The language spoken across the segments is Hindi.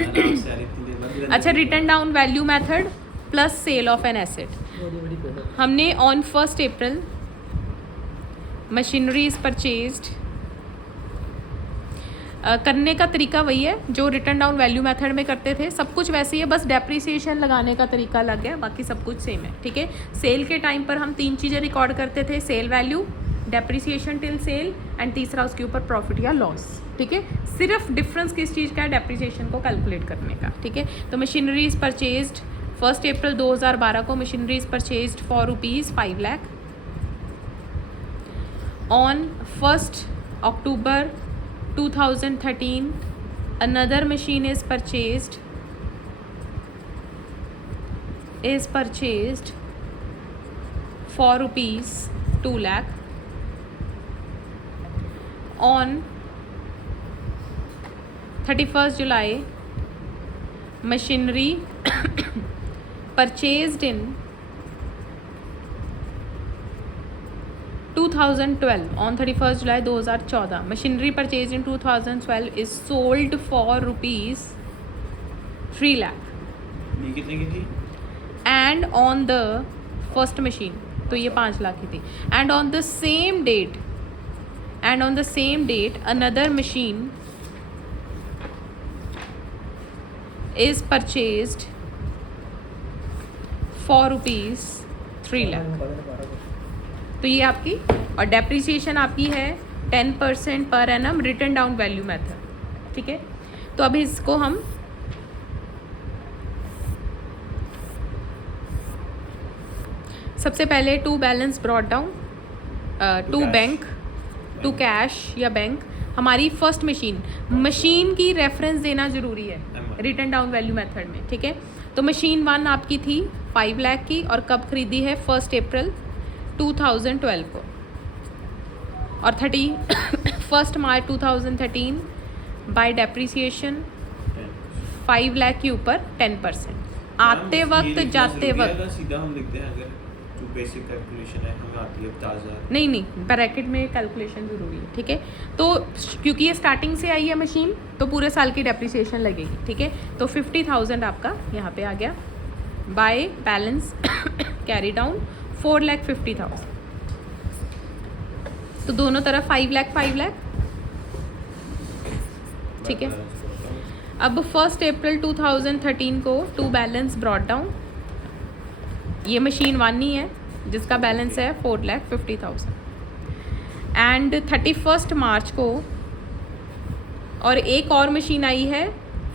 अच्छा, written down value method plus sale of an asset. हमने on 1 April machinery is purchased, करने का तरीका वही है जो रिटर्न डाउन वैल्यू मेथड में करते थे, सब कुछ वैसे ही है, बस डेप्रिसिएशन लगाने का तरीका अलग है, बाकी सब कुछ सेम है। ठीक है, सेल के टाइम पर हम 3 चीज़ें रिकॉर्ड करते थे, sale value, depreciation till sale and तीसरा उसके ऊपर प्रॉफिट या लॉस। ठीक है, सिर्फ डिफरेंस किस चीज़ का है, डेप्रिसिएशन को कैलकुलेट करने का। ठीक है, तो मशीनरी इज परचेज्ड 1 अप्रैल 2012 को machinery is purchased for ₹5 lakh. On 1 October 2013 another machine is purchased for ₹2 lakh. On 31st July machinery purchased in 2012 on 31st July 2014 machinery purchased in 2012 is sold for ₹3 lakh कितने की थी? and on the first machine, तो ये 5 लाख की थी, and on the same date another machine is purchased for ₹3 lakh। तो ये आपकी, और डेप्रिसिएशन आपकी है 10% पर एनम रिटर्न डाउन वैल्यू मेथड। ठीक है, तो अभी इसको हम सबसे पहले to balance brought down to bank to cash या बैंक। हमारी फर्स्ट मशीन की रेफरेंस देना ज़रूरी है रिटर्न डाउन वैल्यू मेथड में। ठीक है, तो मशीन 1 आपकी थी 5 लाख की और कब खरीदी है 1 अप्रैल 2012 को, और 31 मार्च 2013 बाय डेप्रिसिएशन 5 लाख के ऊपर 10%। आते वक्त जाते वक्त सीधा हम लिखते हैं, अगर जो बेसिक कैलकुलेशन है हमें आती है 50,000। नहीं, ब्रैकेट में कैलकुलेशन ज़रूरी है। ठीक है, तो क्योंकि ये स्टार्टिंग से आई है मशीन तो पूरे साल की डेप्रिसिएशन लगेगी। ठीक है, तो 50,000 आपका यहाँ पे आ गया बाय बैलेंस कैरी डाउन 4,50,000। तो दोनों तरफ 5 लाख। ठीक है, अब 1 अप्रैल 2013 को टू बैलेंस ब्रॉट डाउन, ये मशीन 1 ही है जिसका बैलेंस है 4,50,000 एंड 31 मार्च को, और एक और मशीन आई है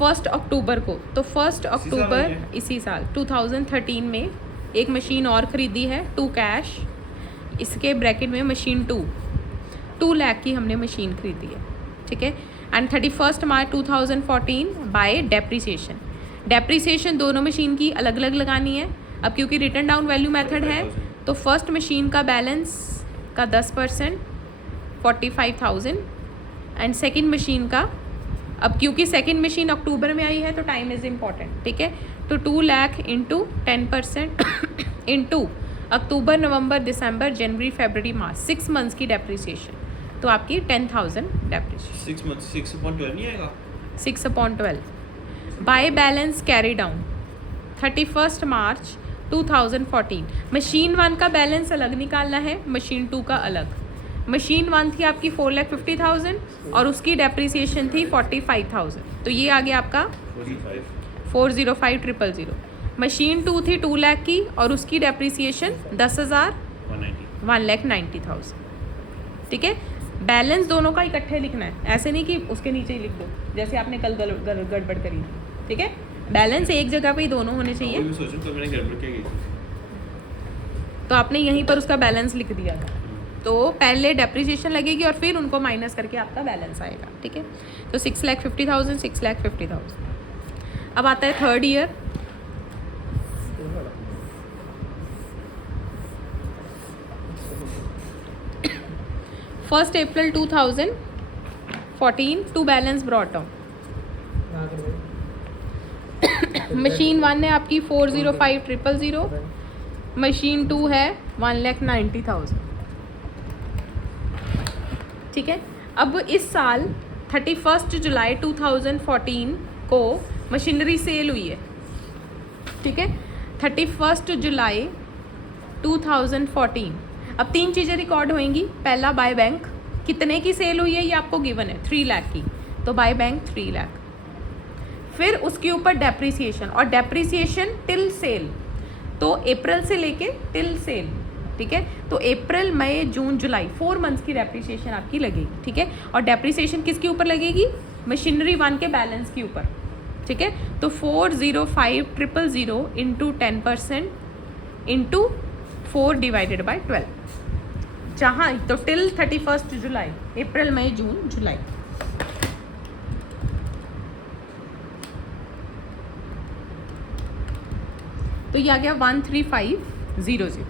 1 अक्टूबर को। तो 1 अक्टूबर इसी साल 2013 में एक मशीन और ख़रीदी है टू कैश, इसके ब्रैकेट में मशीन 2 लाख की हमने मशीन खरीदी है। ठीक है, एंड 31 मार्च 2014 बाय डेप्रिसिएशन दोनों मशीन की अलग अलग लगानी है। अब क्योंकि रिटर्न डाउन वैल्यू मेथड है तो फर्स्ट मशीन का बैलेंस का 10% 45,000 एंड सेकेंड मशीन का, अब क्योंकि सेकेंड मशीन अक्टूबर में आई है तो टाइम इज़ इम्पॉर्टेंट। ठीक है, तो 2 लाख इंटू 10% इंटू अक्टूबर नवंबर दिसंबर जनवरी फरवरी मार्च 6 मंथ्स की डेप्रिसिएशन, तो आपकी 10,000 डेप्रिसिएशन। 6 मंथ 6/12 नहीं आएगा? 6/12 by balance carry down 31 March 2014। Machine 1 का बैलेंस अलग निकालना है, मशीन 2 का अलग। मशीन 1 थी आपकी 4,50,000 और उसकी डेप्रिसिएशन थी 45,000, तो ये आ गया आपका 405,000। मशीन 2 थी 2 लाख की और उसकी डेप्रिसिएशन 10,000 1,90,000। ठीक है, बैलेंस दोनों का इकट्ठे लिखना है, ऐसे नहीं कि उसके नीचे ही लिख दो जैसे आपने कल गड़बड़ करी थी। ठीक है, बैलेंस एक जगह पे ही दोनों होने चाहिए। मैं सोचूं तो मैंने गड़बड़ क्या की थी, तो आपने यहीं पर उसका बैलेंस लिख दिया था, तो पहले डेप्रिसिएशन लगेगी और फिर उनको माइनस करके आपका बैलेंस आएगा। ठीक है, तो 6,50,000। अब आता है third year. First April 2014 to balance brought down. Machine 1 है आपकी 405,000, मशीन 2 है 1,90,000। ठीक है, अब इस साल 31 जुलाई 2014 को मशीनरी सेल हुई है, ठीक है, 31 जुलाई 2014। अब 3 चीज़ें रिकॉर्ड होंगी। पहला बाय बैंक, कितने की सेल हुई है ये आपको गिवन है, 3 लाख की, तो बाय बैंक 3 लाख। फिर उसके ऊपर डेप्रिसिएशन, और डेप्रिसिएशन टिल सेल, तो अप्रैल से लेके टिल सेल, ठीक है। तो अप्रैल मई जून जुलाई 4 मंथ्स की डेप्रिसिएशन आपकी लगेगी, ठीक है। और डेप्रिसिएशन किसके ऊपर लगेगी? मशीनरी 1 के बैलेंस के ऊपर, ठीक है। तो 405,000 इंटू 10% इंटू 4 डिवाइडेड बाई 12, जहाँ तो टिल 31 जुलाई, अप्रैल मई जून जुलाई। तो ये आ गया 13500,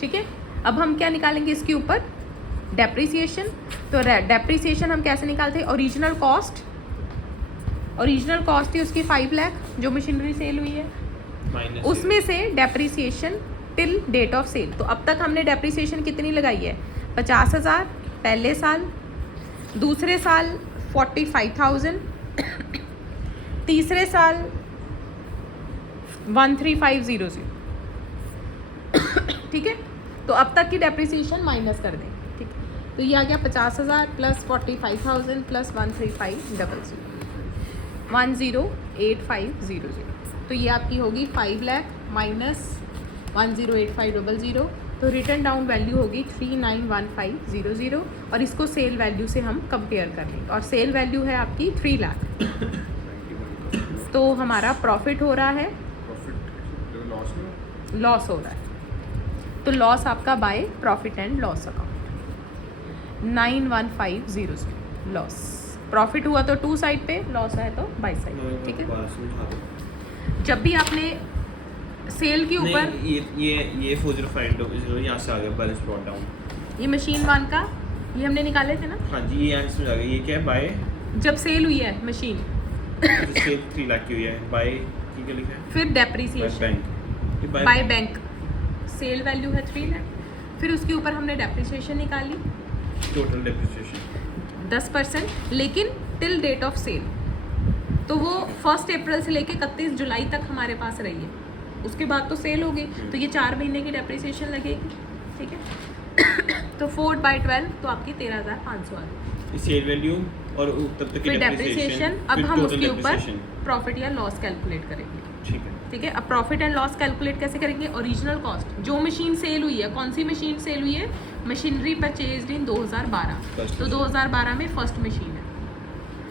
ठीक है। अब हम क्या निकालेंगे इसके ऊपर? डेप्रिसिएशन। तो डेप्रिसिएशन हम कैसे निकालते हैं? ओरिजिनल कॉस्ट, ओरिजिनल कॉस्ट है उसकी 5 लाख जो मशीनरी सेल हुई है, उसमें से depreciation till date of sale. तो अब तक हमने डेप्रिसिएशन कितनी लगाई है? 50,000 पहले साल, दूसरे साल 45,000, तीसरे साल 13500, ठीक है। तो अब तक की डेप्रिसिएशन माइनस कर दें, ठीक है। तो ये आ गया 50,000 प्लस 45,000 प्लस 13500, 108500। तो ये आपकी होगी 5 लाख माइनस 108500, तो रिटर्न डाउन वैल्यू होगी 391500, और इसको सेल वैल्यू से हम कंपेयर कर लेंगे, और सेल वैल्यू है आपकी 3 लाख। तो हमारा प्रॉफिट हो रहा है, लॉस हो रहा है, तो लॉस आपका by profit and loss account 91,500 loss. Profit हुआ तो 2 साइड पे, लॉस है तो बाय साइड, ठीक है। जब भी आपने सेल के ऊपर ये 405 यहाँ से आ गया बैलेंस ब्रॉट डाउन, ये मशीन 1 का ये हमने निकाले थे ना। हाँ जी, ये यहाँ से आ गया। ये क्या है? बाय, जब सेल हुई है मशीन, सेल 3 लाख की हुई है, बाय की क्या लिखा है? फिर depreciation by bank, sale value है 3 लाख, फिर उसके ऊपर हमने डेप्रिसिएशन निकाली, टोटल डेप्रिसिएशन 10%, लेकिन टिल डेट ऑफ सेल, तो वो 1 अप्रैल से लेके 31 जुलाई तक हमारे पास रही है। उसके बाद तो सेल हो गई, तो ये 4 महीने की डेप्रिसिएशन लगेगी, ठीक है। तो 4/12 तो आपकी 13,500 आ गई सेल वैल्यू, और तब तक की डेप्रिसिएशन। अब हम उसके ऊपर प्रॉफिट या लॉस कैलकुलेट करेंगे, ठीक है, ठीक है। अब प्रॉफिट एंड लॉस कैलकुलेट कैसे करेंगे? ओरिजिनल कॉस्ट, जो मशीन सेल हुई है, कौन सी मशीन सेल हुई है? मशीनरी परचेज्ड इन 2012, तो 2012 में फर्स्ट मशीन है,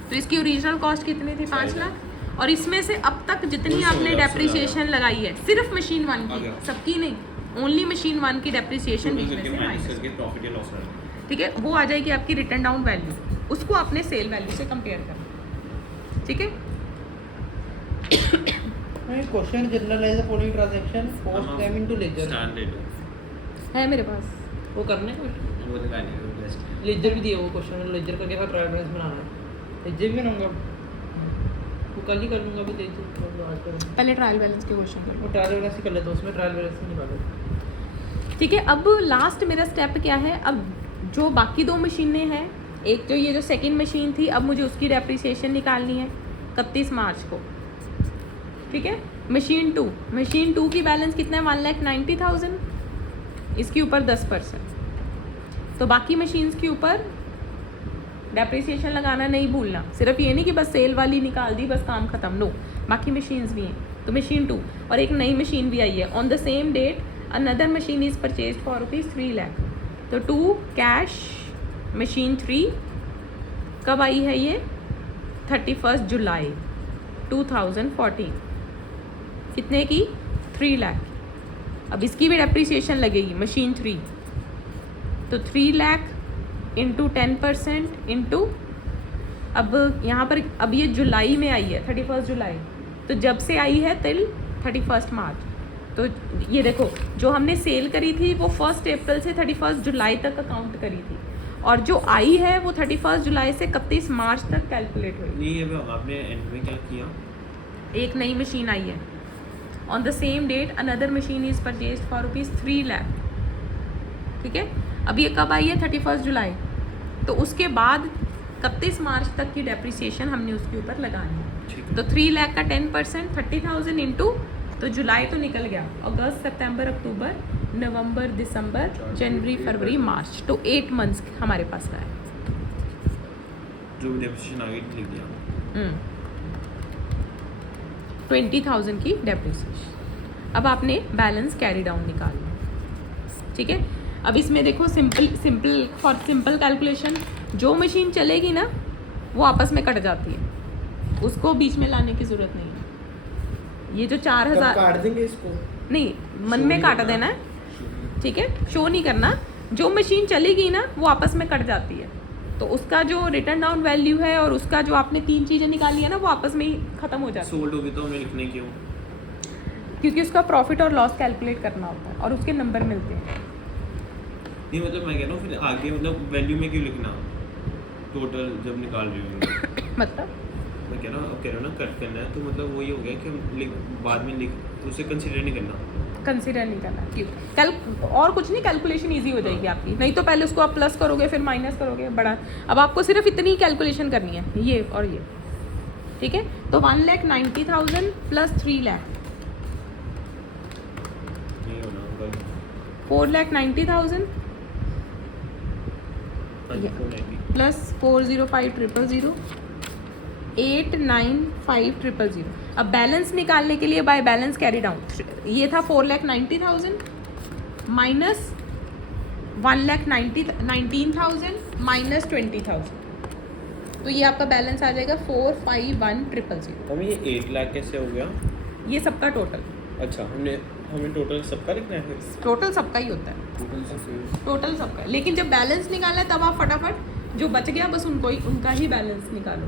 तो इसकी ओरिजिनल कॉस्ट कितनी थी? 5 लाख, और इसमें से अब तक जितनी आपने डेप्रिसिएशन लगाई है, सिर्फ मशीन 1 की, सबकी नहीं, ओनली मशीन 1 की डेप्रिसिएशन बीच में से माइनस, प्रॉफिट या लॉस, ठीक है। वो आ जाएगी आपकी रिटर्न डाउन वैल्यू, उसको आपने सेल वैल्यू से कंपेयर करना, ठीक है। Question journalise the following transaction, post them into ledger standard है मेरे पास, वो करने को वो दिखाने को बेस्ट। लेजर भी दिया वो क्वेश्चन, लेजर का क्या ट्रायल बैलेंस बनाना है, लेजर भी बनाऊंगा वो कल ही कर लूंगा, अभी लेजर आज करूंगा। पहले ट्रायल बैलेंस के क्वेश्चन करो, वो ट्रायल बैलेंस ही कर लेते, उसमें ट्रायल बैलेंस निकालो, ठीक है। अब लास्ट मेरा स्टेप क्या है? अब जो बाकी 2 मशीनें हैं, एक तो ये जो सेकंड मशीन थी, अब मुझे उसकी डेप्रिसिएशन निकालनी है 31 मार्च को, ठीक है। मशीन 2 की बैलेंस कितना है? 1,90,000, इसके ऊपर 10%, तो बाकी मशीन्स के ऊपर डेप्रिसिएशन लगाना नहीं भूलना। सिर्फ ये नहीं कि बस सेल वाली निकाल दी बस काम खत्म, नो, बाकी मशीन्स भी हैं। तो मशीन 2, और एक नई मशीन भी आई है, on the same date another machine is purchase for ₹3 lakh, तो 2 कैश मशीन 3 कब आई है? ये 31 जुलाई 2014, कितने की? 3 लाख। अब इसकी भी डेप्रिसिएशन लगेगी मशीन 3, तो 3 लाख इंटू 10% इंटू, अब यहाँ पर अब ये जुलाई में आई है 31 जुलाई, तो जब से आई है टिल 31 मार्च, तो ये देखो जो हमने सेल करी थी वो 1 अप्रैल से 31 जुलाई तक अकाउंट करी थी, और जो आई है वो 31 जुलाई से 31 मार्च तक कैलकुलेट हुई। नहीं, ये आपने एंड में क्या किया? एक नई मशीन आई है, on the same date another machine is purchased for ₹3 lakh, ठीक है। अब ये कब आई है? 31 जुलाई, तो उसके बाद 31 मार्च तक की डेप्रिसिएशन हमने उसके ऊपर लगानी है। ठीक है। तो 3 लाख का 10% 30,000 इंटू, तो जुलाई तो निकल गया, अगस्त सितंबर अक्टूबर नवंबर दिसंबर जनवरी फरवरी मार्च, तो 8 मंथ्स हमारे पास रहा है। जो भी डेप्रिसिएशन आ गई लिख दिया। 20,000 की डेप्रिसिएशन। अब आपने बैलेंस कैरी डाउन निकालना, ठीक है। अब इसमें देखो सिंपल फॉर सिंपल कैलकुलेशन, जो मशीन चलेगी ना वो आपस में कट जाती है, उसको बीच में लाने की ज़रूरत नहीं है। ये जो 4,000 काट देंगे इसको, नहीं, मन में काट देना है, ठीक है, शो नहीं करना। जो मशीन चलेगी ना वो आपस में कट जाती है, तो उसका जो रिटर्न डाउन वैल्यू है और उसका जो आपने 3 चीज़ें निकाली है ना वो आपस में ही ख़त्म हो जाती है, सोल्ड होगी तो हमें लिखने क्यों? क्योंकि उसका प्रॉफिट और लॉस कैलकुलेट करना होता है और उसके नंबर मिलते हैं। नहीं मतलब मैं कह रहा हूँ फिर आगे मतलब वैल्यू में क्यों लिखना टोटल जब निकाल रही होंगे? मतलब मैं कह रहा हूँ ना कट करना है, तो मतलब वही हो गया कि हम बाद में लिख उसे कंसिडर नहीं करना। कंसिडर नहीं करना, क्यों? कल और कुछ नहीं, कैलकुलेशन इजी हो जाएगी आपकी। नहीं तो पहले उसको आप प्लस करोगे फिर माइनस करोगे, बड़ा। अब आपको सिर्फ इतनी कैलकुलेशन करनी है, ये और ये, ठीक है। तो 1,90,000 प्लस 3 लाख, नहीं होना होगा 4,90,000 Yeah. प्लस 405,000 895,000। अब बैलेंस निकालने के लिए बाय बैलेंस कैरी डाउन, ये था 4,90,000 माइनस 1,19,000 माइनस 20,000, तो ये आपका बैलेंस आ जाएगा 451,000। हम ये 8 लाख कैसे हो गया? ये सबका टोटल, अच्छा हमें टोटल सबका लिखना है फिर? टोटल सबका ही होता है, टोटल से फिर टोटल सबका। लेकिन जब बैलेंस निकालना है तब आप फटाफट जो बच गया बस उनका ही बैलेंस निकालो।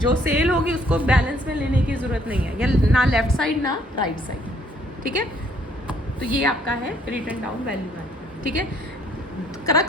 जो सेल होगी उसको बैलेंस में लेने की ज़रूरत नहीं है, या ना लेफ्ट साइड ना राइट साइड, ठीक है। तो ये आपका है रिटर्न डाउन वैल्यू है, ठीक है। करा